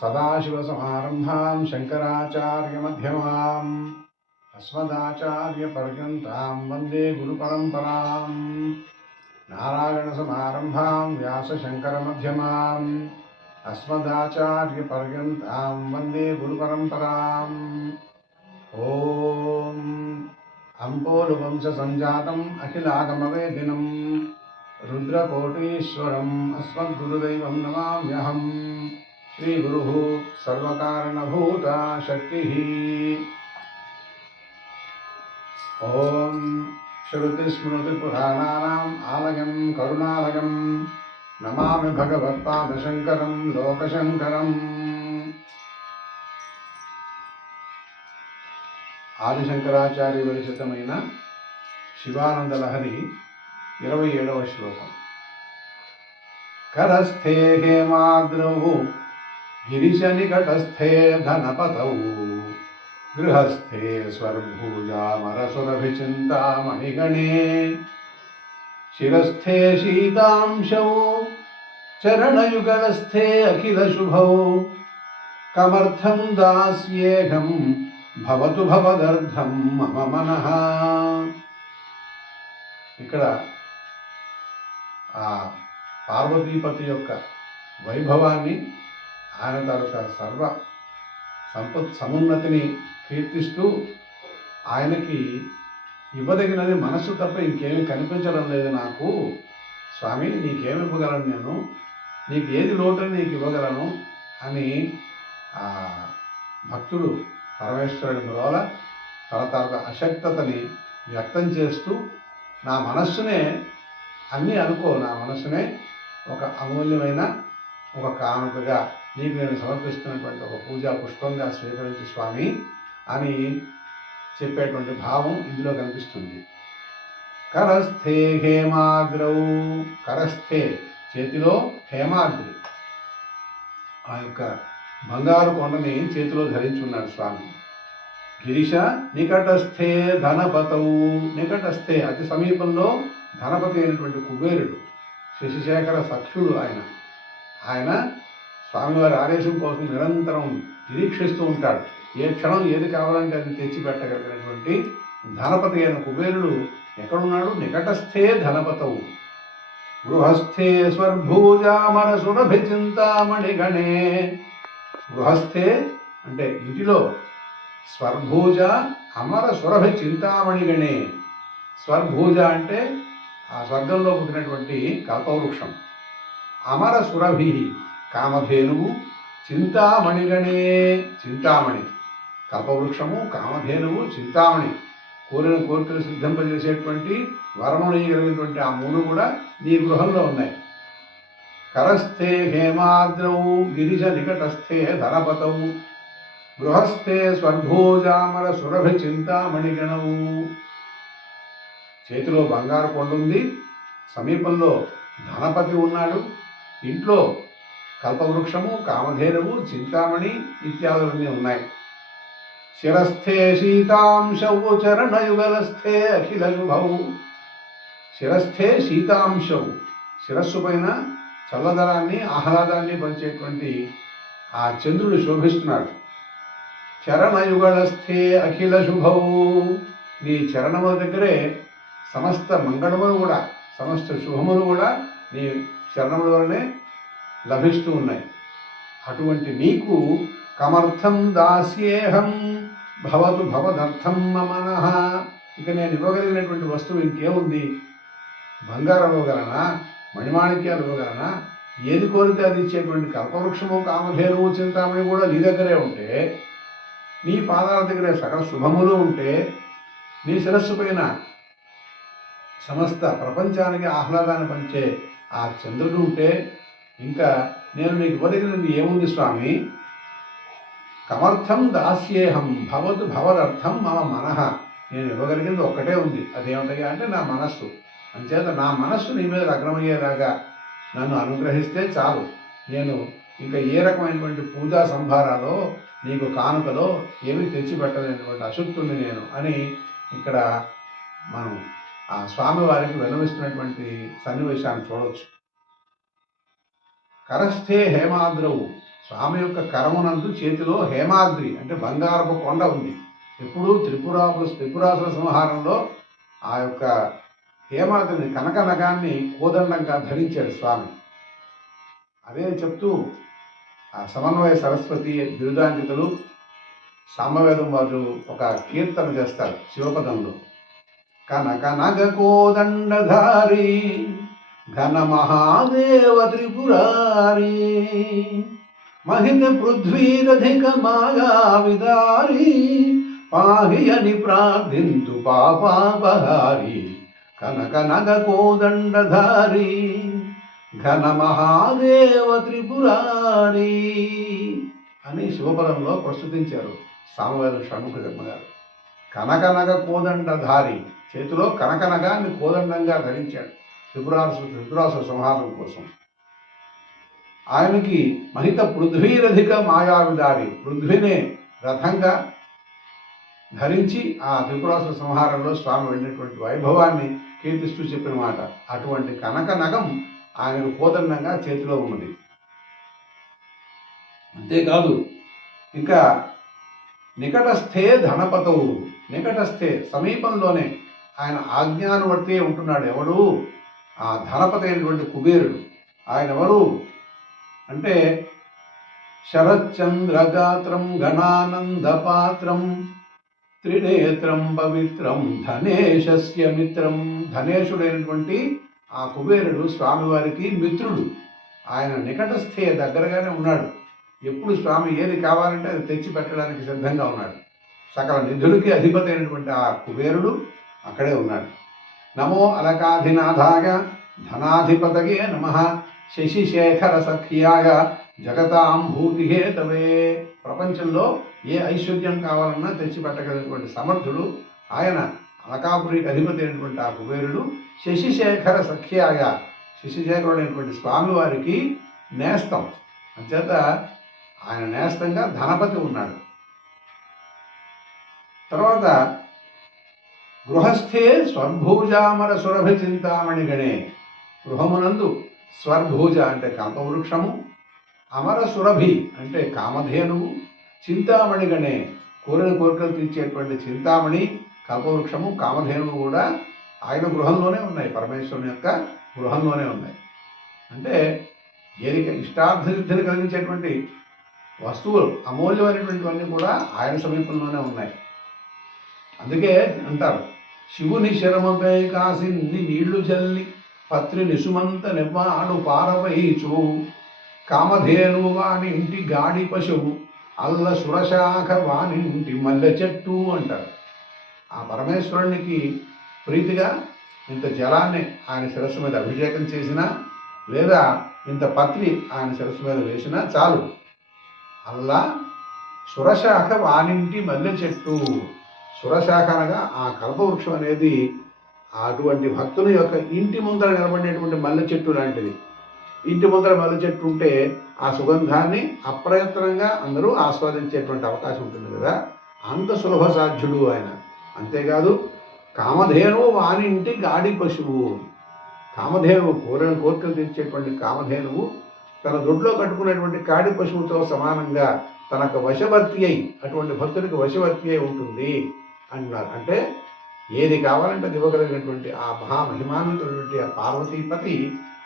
सदाशिवसमारम्भां शङ्कराचार्यमध्यमाम् अस्मदाचार्यपर्यन्तां वन्दे गुरुपरम्पराम् नारायणसमारम्भां व्यासशङ्करमध्यमाम् अस्मदाचार्यपर्यन्तां वन्दे गुरुपरम्पराम् ॐ अम्पोलुवंशसञ्जातम् अखिलागमवेदिनम् रुद्रकोटीश्वरम् अस्मद्गुरुदैवं नमाम्यहम् श्रीगुरुः सर्वकारणभूता शक्तिः। ॐ श्रुतिस्मृतिपुराणानाम् आलयं करुणालयं नमामि भगवत्पादशङ्करं लोकशङ्करम्। ఆదిశంకరాచార్య విరచితమైన శివానంద లహరి 27వ శ్లోకం. కరస్థే హేమాద్రౌ గిరిశనికటస్థే ధనపతౌ గృహస్థే స్వర్భూజామరసురభిచింతామణిగణే శిరస్థే శీతాంశౌ చరణయుగళస్థే అఖిలశుభౌ కమర్థం దాస్యేహం భవతు భవదర్థం మమ మనః. ఇక్కడ ఆ పార్వతీపతి యొక్క వైభవాన్ని, ఆయన తాలూకా సర్వ సమున్నతిని కీర్తిస్తూ ఆయనకి ఇవ్వదగినది మనస్సు తప్ప ఇంకేమీ కనిపించడం లేదు నాకు. స్వామి, నీకేమి ఇవ్వగలను నేను, నీకు ఏది లోటని నీకు ఇవ్వగలను అని ఆ భక్తుడు పరమేశ్వరుడి లోల తన తాలూకా అశక్తతని వ్యక్తం చేస్తూ, నా మనస్సునే అన్నీ అనుకో, నా మనస్సునే ఒక అమూల్యమైన ఒక కానుకగా నీకు నేను సమర్పిస్తున్నటువంటి ఒక పూజా పుష్పంగా స్వీకరించు స్వామి అని చెప్పేటువంటి భావం ఇందులో కనిపిస్తుంది. కరస్థే హేమాద్రౌ, కరస్థే చేతిలో, హేమాద్రి ఆ యొక్క బంగారు కొండని చేతిలో ధరించున్నాడు స్వామి. గిరిశ నికటస్థే ధనపతౌ, నికటస్థే అతి సమీపంలో ధనపతి అయినటువంటి కుబేరుడు, శశిశేఖర సఖ్యుడు ఆయన స్వామివారి ఆదేశం కోసం నిరంతరం నిరీక్షిస్తూ ఉంటాడు. ఏ క్షణం ఏది కావాలంటే అది తెచ్చి పెట్టగలిగినటువంటి ధనపతి అయిన కుబేరుడు ఎక్కడున్నాడు? నికటస్థే ధనపతౌ గృహస్థే స్వర్భూజామరసురభిచింతామణిగణే. గృహస్థే అంటే ఇంటిలో, స్వర్భూజ అమర సురభి చింతామణిగణే. స్వర్భూజ అంటే ఆ స్వర్గంలో పుట్టినటువంటి కల్పవృక్షం. అమర సురభి కామధేనువు, చింతామణిగణే చింతామణి. కల్పవృక్షము, కామధేనువు, చింతామణి. కోరిన కోరికలు సిద్ధింపజేసేటువంటి వరమణీయగలిగినటువంటి ఆ మూడు కూడా నీ గృహంలో ఉన్నాయి. కరస్థే హేమాద్రౌ గిరిజ నికటస్థే ధనపతౌ గృహస్థే స్వర్భూజామర సురభి చింతామణిగణవు. చేతిలో బంగారు కొండ ఉంది, సమీపంలో ధనపతి ఉన్నాడు, ఇంట్లో కల్పవృక్షము, కామధేనువు, చింతామణి ఇత్యాదులన్నీ ఉన్నాయి. శిరస్థే శీతాంశౌ చరణయుగలస్థే అఖిల శుభౌ. శిరస్థే శీతాంశౌ, శిరస్సు పైన చల్లదనాన్ని, ఆహ్లాదాన్ని పంచేటువంటి ఆ చంద్రుడు శోభిస్తున్నాడు. చరణయుగళస్థే అఖిల శుభౌ, నీ చరణముల దగ్గరే సమస్త మంగళములు కూడా, సమస్త శుభములు కూడా నీ చరణముల వలనే లభిస్తూ ఉన్నాయి. అటువంటి నీకు కమర్థం దాస్యేహం భవతు భవదర్థం మమనః. ఇక నేను ఇవ్వగలిగినటువంటి వస్తువు ఇంకేముంది? బంగారం ఇవ్వగలనా? మణిమాణిక్యాలు ఇవ్వగలనా? ఏది కోరితే అది ఇచ్చేటువంటి కల్పవృక్షము, కామధేనువు, చింతామణి కూడా నీ దగ్గరే ఉంటే, నీ పాదాల దగ్గరే సకల శుభములు ఉంటే, నీ శిరస్సు పైన సమస్త ప్రపంచానికి ఆహ్లాదాన్ని పంచే ఆ చంద్రుడు ఉంటే, ఇంకా నేను నీకు ఇవ్వదగినది ఏముంది స్వామి? కమర్థం దాస్యేహం భవతు భవదర్థం మమ మనః. నేను ఇవ్వగలిగింది ఒక్కటే ఉంది, అదేమిటగా అంటే నా మనస్సు. అంచేత నా మనస్సు నీ మీద లగ్నమయ్యేలాగా నన్ను అనుగ్రహిస్తే చాలు. నేను ఇంకా ఏ రకమైనటువంటి పూజా సంభారాలో, నీకు కానుకలో ఏమీ తెచ్చిపెట్టలేనటువంటి అశుద్ధుని నేను అని ఇక్కడ మనం ఆ స్వామివారికి విన్నవిస్తున్నటువంటి సన్నివేశాన్ని చూడవచ్చు. కరస్థే హేమాద్రవు, స్వామి యొక్క కరమునందు చేతిలో హేమాద్రి అంటే బంగారపు కొండ ఉంది. ఎప్పుడు త్రిపురాసుల సంహారంలో ఆ యొక్క హేమాద్రిని కనకనగాన్ని కోదండంగా ధరించాడు స్వామి. అదే చెప్తూ ఆ సమన్వయ సరస్వతి బిరుదాంకితులు సామవేదం వారు ఒక కీర్తన చేస్తారు శివపదంలో. కనకనగ కోదండధారి ఘన మహాదేవ త్రిపురారి మహిత పృథ్వీరధిక మాయా విదారి పాహి అని ప్రార్థింతు పాపాపహారి కనకనగ కోదండధారి ఘన మహాదేవ త్రిపురారి అని శివపదంలో ప్రస్తుతించారు సామవేద షణ్ముఖ శర్మ గారు. కనకనగ కోదండధారి, చేతిలో కనకనగాన్ని కోదండంగా ధరించాడు త్రిపురాసుర సంహారం కోసం. ఆయనకి మహిత పృథ్వీరధిక మాయావిదారి, పృథ్వీనే రథంగా ధరించి ఆ త్రిపురాసుర సంహారంలో స్వామి వెళ్ళినటువంటి వైభవాన్ని కీర్తిస్తూ చెప్పిన మాట. అటువంటి కనకనగం ఆయనకు కోదండంగా చేతిలో ఉన్నది. అంతేకాదు ఇంకా నికటస్థే ధనపతవు, నికటస్థే సమీపంలోనే ఆయన ఆజ్ఞానువర్తే ఉంటున్నాడు. ఎవడు? ఆ ధనపతి అయినటువంటి కుబేరుడు. ఆయన ఎవరు అంటే శరచంద్రగాత్రం గణానంద పాత్రం త్రినేత్రం పవిత్రం ధనేశస్య మిత్రం. ధనేశుడైనటువంటి ఆ కుబేరుడు స్వామివారికి మిత్రుడు. ఆయన నికటస్థే దగ్గరగానే ఉన్నాడు. ఎప్పుడు స్వామి ఏది కావాలంటే అది తెచ్చి పెట్టడానికి సిద్ధంగా ఉన్నాడు. సకల నిధులకి అధిపతి అయినటువంటి ఆ కుబేరుడు అక్కడే ఉన్నాడు. నమో అలకాధినాథాయ ధనాధిపతగే నమః శశిశేఖర సఖ్యాయ జగతాంభూతిహేతవే. ప్రపంచంలో ఏ ఐశ్వర్యం కావాలన్నా తెచ్చిపెట్టగలిగినటువంటి సమర్థుడు ఆయన. అలకాపురికి అధిపతి అయినటువంటి ఆ కుబేరుడు శశిశేఖర సఖ్యాయ, శశిశేఖరుడైనటువంటి స్వామివారికి నేస్తం. అంచేత ఆయన నేస్తంగా ధనపతి ఉన్నాడు. తర్వాత గృహస్థే స్వర్భూజామర సురభి చింతామణి గణే. గృహమునందు స్వర్భూజ అంటే కల్పవృక్షము, అమర సురభి అంటే కామధేనువు, చింతామణి గణే కోరిన కోరికలు తీర్చేటువంటి చింతామణి కల్పవృక్షము కామధేనువు కూడా ఆయన గృహంలోనే ఉన్నాయి, పరమేశ్వరుని యొక్క గృహంలోనే ఉన్నాయి. అంటే ఏది ఇష్టార్థసిద్ధిని కలిగించేటువంటి వస్తువులు అమూల్యమైనటువంటివన్నీ కూడా ఆయన సమీపంలోనే ఉన్నాయి. అందుకే అంటారు శివుని శరమపై కాసిన్ని నీళ్లు జల్లి పత్రి నిసుమంత నివ్వాడు పారవైచు కామధేను వానింటి గాడి పశువు అల్ల సురశాఖ వానింటి మల్లె చెట్టు అంటారు. ఆ పరమేశ్వరునికి ప్రీతిగా ఇంత జలాన్ని ఆయన శిరస్సు మీద అభిషేకం చేసినా లేదా ఇంత పత్రి ఆయన శిరస్సు మీద వేసినా చాలు. అల్లా సురశాఖ వానింటి మల్లె చెట్టు. సురశాఖ అనగా ఆ కల్పవృక్షం అనేది అటువంటి భక్తుని యొక్క ఇంటి ముందర నిలబడేటువంటి మల్లె చెట్టు లాంటిది. ఇంటి ముందర మల్లె చెట్టు ఉంటే ఆ సుగంధాన్ని అప్రయత్నంగా అందరూ ఆస్వాదించేటువంటి అవకాశం ఉంటుంది కదా, అంత సులభ సాధ్యుడు ఆయన. అంతేకాదు కామధేనువు వానింటి గాడి పశువు. కామధేనువు కోరిన కోరికలు తీర్చేటువంటి కామధేనువు తన దొడ్లో కట్టుకునేటువంటి కాడి పశువుతో సమానంగా తనకు వశవర్తి అయి, అటువంటి భక్తుడికి వశవర్తి అయి ఉంటుంది అంటున్నారు. అంటే ఏది కావాలంటే అది ఇవ్వగలిగినటువంటి ఆ మహామహిమానుటువంటి ఆ పార్వతీపతి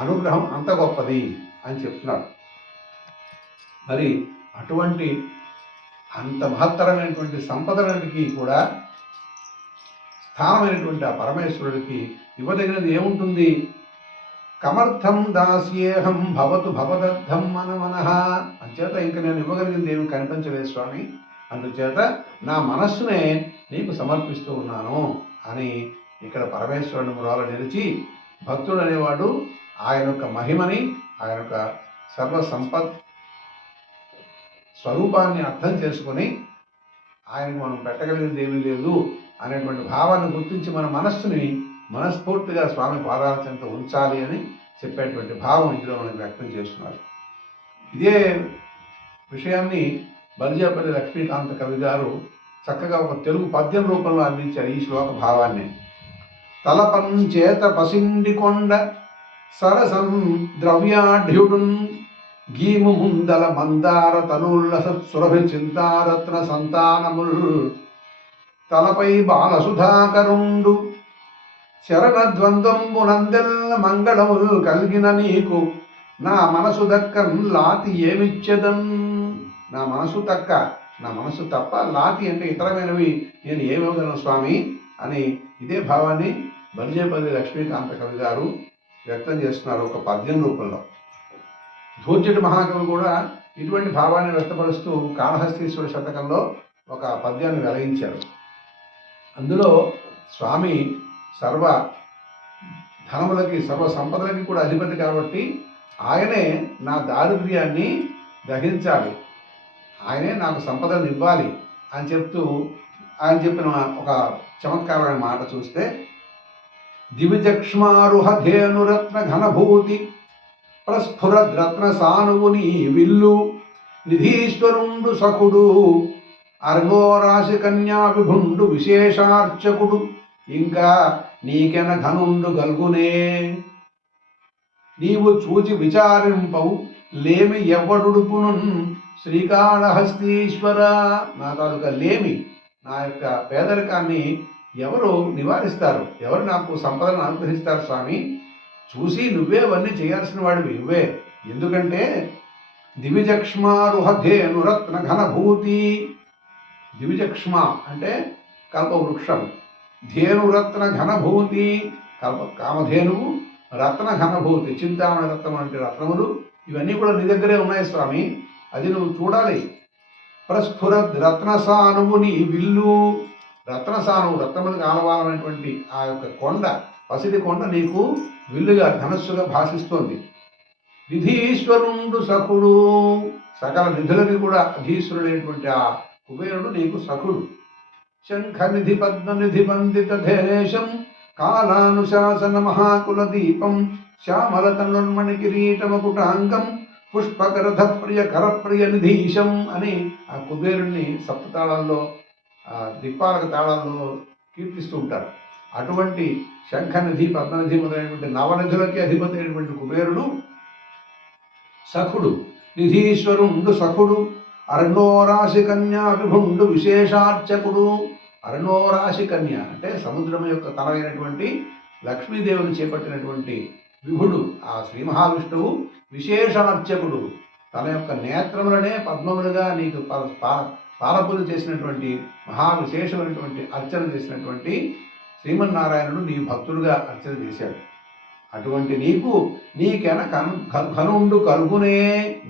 అనుగ్రహం అంత గొప్పది అని చెప్తున్నాడు. మరి అటువంటి అంత మహత్తరమైనటువంటి సంపదలకి కూడా స్థానమైనటువంటి ఆ పరమేశ్వరుడికి ఇవ్వదగినది ఏముంటుంది? కమర్థం దాస్యేహం భవతు భవదర్థం మనమనః. అంచేత ఇంక నేను ఇవ్వగలిగింది ఏమి కనిపించలేదు స్వామి, అందుచేత నా మనస్సునే నీకు సమర్పిస్తూ ఉన్నాను అని ఇక్కడ పరమేశ్వరుని మురాల నిలిచి భక్తుడు అనేవాడు ఆయన యొక్క మహిమని, ఆయన యొక్క సర్వ సంపత్ స్వరూపాన్ని అర్థం చేసుకొని ఆయనకు మనం పెట్టగలిగింది ఏమీ లేదు అనేటువంటి భావాన్ని గుర్తించి మన మనస్సుని మనస్ఫూర్తిగా స్వామి పాదాల చెంత ఉంచాలి అని చెప్పేటువంటి భావం ఇందులో మనకు వ్యక్తం చేస్తున్నారు. ఇదే విషయాన్ని బలిజాపల్లి లక్ష్మీకాంత కవి గారు చక్కగా ఒక తెలుగు పద్యం రూపంలో అందించారు ఈ శ్లోక భావాన్ని. తలపంచేత పసిండి కొండ సరసం ద్రవ్యాఢ్యుడున్ గీము ముందల మందార తనుల్ల సత్సురభి చింతారత్న సంతానముల్ తలపై బాలసుధాకరుండు శరణ ద్వంద్వంబునందెల్ల మంగళములు కలిగిన నీకు నా మనసు దక్కన్ లాతి ఏమిచ్చదన్. నా మనసు తప్ప లాతి అంటే ఇతరమైనవి నేను ఏమివ్వగలను స్వామి అని ఇదే భావాన్ని బలిజేపల్లి లక్ష్మీకాంత కవి గారు వ్యక్తం చేస్తున్నారు ఒక పద్యం రూపంలో. ధూర్జటి మహాకవి కూడా ఇటువంటి భావాన్ని వ్యక్తపరుస్తూ కాళహస్తీశ్వర శతకంలో ఒక పద్యాన్ని వెలగించారు. అందులో స్వామి సర్వ ధనములకి సర్వ సంపదలకి కూడా అధిపతి కాబట్టి ఆయనే నా దారిద్ర్యాన్ని దహించాలి, ఆయనే నాకు సంపదను ఇవ్వాలి అని చెప్తూ ఆయన చెప్పిన ఒక చమత్కారమైన మాట చూస్తే, దివిజక్ష్మారుహ ధేనురత్న ఘనభూతి ప్రస్ఫురద్రత్న సానువుని విల్లు నిధీశ్వరుండు సఖుడు అర్గోరాశి కన్యా విభుండు విశేషార్చకుడు ఇంకా నీకెన ఘనుండు గల్గునే. నీవు చూచి విచారింపవు లేమి ఎవ్వడుడుపును శ్రీకాళహస్తీశ్వర. నా తాలూకా లేమి, నా యొక్క పేదరికాన్ని ఎవరు నివారిస్తారు, ఎవరు నాకు సంపదను అనుగ్రహిస్తారు స్వామి? చూసి నువ్వే అవన్నీ చేయాల్సిన వాడివి నువ్వే. ఎందుకంటే దివిజక్ష్మారుహధేనురత్న ఘనభూతి. దివిజక్ష్మ అంటే కల్పవృక్షం, ధేనురత్న ఘనభూతి కామధేనువు, రత్న ఘనభూతి చింతామణి రత్నం అంటే రత్నములు, ఇవన్నీ కూడా నీ దగ్గరే ఉన్నాయి స్వామి, అది నువ్వు చూడాలి. ప్రస్ఫురద్ రత్నసానువు నీ విల్లు. రత్నసానువు రత్నములకు ఆలవాలమైనటువంటి ఆ యొక్క కొండ, పసిడి కొండ నీకు విల్లుగా ధనస్సుగా భాషిస్తోంది. నిధీశ్వరుండు సఖుడు, సకల నిధులకి కూడా అధీశ్వరుడైనటువంటి ఆ కుబేరుడు నీకు సఖుడు. శంఖ నిధి పద్మ నిధి బంధిత ధేనేశం కాలానుశాసన మహాకుల దీపం శ్యామల తన్మణి కిరీటమకుటాంగం పుష్పకరథ ప్రియ కరప్రియ నిధీశం అని ఆ కుబేరుణ్ణి సప్తతాళాల్లో దిక్పాలక తాళాల్లో కీర్తిస్తూ ఉంటారు. అటువంటి శంఖనిధి పద్మనిధి మొదలైనటువంటి నవనిధులకి అధిపతి అయినటువంటి కుబేరుడు సఖుడు, నిధీశ్వరుండు సఖుడు, అర్ణోరాశి కన్యా విభుండు విశేషార్చకుడు. అర్ణోరాశి కన్య అంటే సముద్రం యొక్క తలైనటువంటి లక్ష్మీదేవిని చేపట్టినటువంటి విభుడు ఆ శ్రీ మహావిష్ణువు విశేషార్చకుడు. తన యొక్క నేత్రములనే పద్మములుగా నీకు పాలపులు చేసినటువంటి మహావిశేషమైనటువంటి అర్చన చేసినటువంటి శ్రీమన్నారాయణుడు నీ భక్తుడుగా అర్చన చేశాడు. అటువంటి నీకెన ఘనుండు కలుగునే.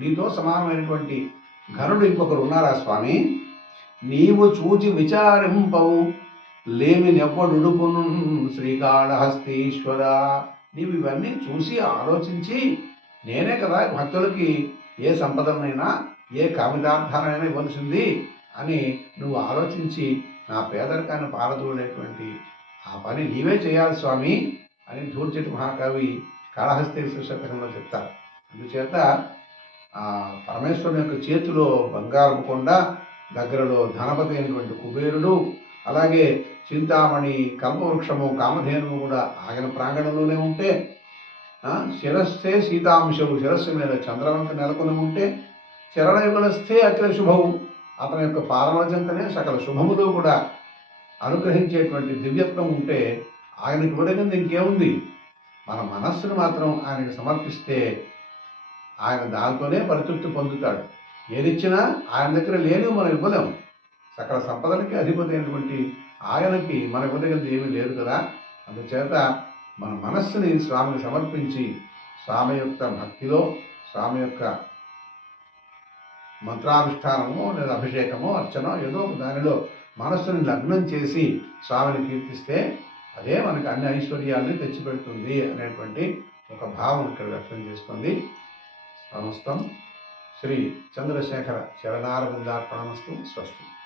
నీతో సమానమైనటువంటి ఘనుడు ఇంకొకరు ఉన్నారా స్వామి? నీవు చూచి విచారింపవు లేమి నెవ్వడుడుపును శ్రీకాళహస్తీశ్వర. నీవు ఇవన్నీ చూసి ఆలోచించి, నేనే కదా భక్తులకి ఏ సంపదనైనా ఏ కామితార్థానైనా ఇవ్వాల్సింది అని నువ్వు ఆలోచించి నా పేదరికాన్ని పారదోలేటువంటి ఆ పని నీవే చేయాలి స్వామి అని ధూర్జటి మహాకవి కాళహస్తీశ్వర శతకంలో చెప్తారు. అందుచేత ఆ పరమేశ్వరుని యొక్క చేతిలో బంగారపు కొండ, దగ్గరలో ధనపతి అయినటువంటి కుబేరుడు, అలాగే చింతామణి కల్పవృక్షము కామధేనువు కూడా ఆయన ప్రాంగణంలోనే ఉంటే, శిరస్థే సీతాంశవు శిరస్సు మీద చంద్రవంక నెలకొని ఉంటే, చరణయుగలస్థే అఖిల శుభవు అతని యొక్క పాదముల చెంతనే సకల శుభములు కూడా అనుగ్రహించేటువంటి దివ్యత్వం ఉంటే ఆయనకి ఇవ్వదగింది ఇంకేముంది? మన మనస్సును మాత్రం ఆయనకి సమర్పిస్తే ఆయన దాంతోనే పరితృప్తి పొందుతాడు. ఏదిచ్చినా ఆయన దగ్గర లేనివి మనం ఇవ్వలేము. సకల సంపదలకి అధిపతి అయినటువంటి ఆయనకి మన ఇవ్వదగింది ఏమీ లేదు కదా. అందుచేత మన మనస్సుని స్వామిని సమర్పించి స్వామి యొక్క భక్తిలో, స్వామి యొక్క మంత్రానుష్ఠానము లేదా అభిషేకమో అర్చనో ఏదో దానిలో మనస్సుని లగ్నం చేసి స్వామిని కీర్తిస్తే అదే మనకు అన్ని ఐశ్వర్యాలని తెచ్చిపెడుతుంది అనేటువంటి ఒక భావం ఇక్కడ వ్యక్తం చేస్తుంది. సమస్తం శ్రీ చంద్రశేఖర చరణారవిందార్పణమస్తు. స్వస్తి.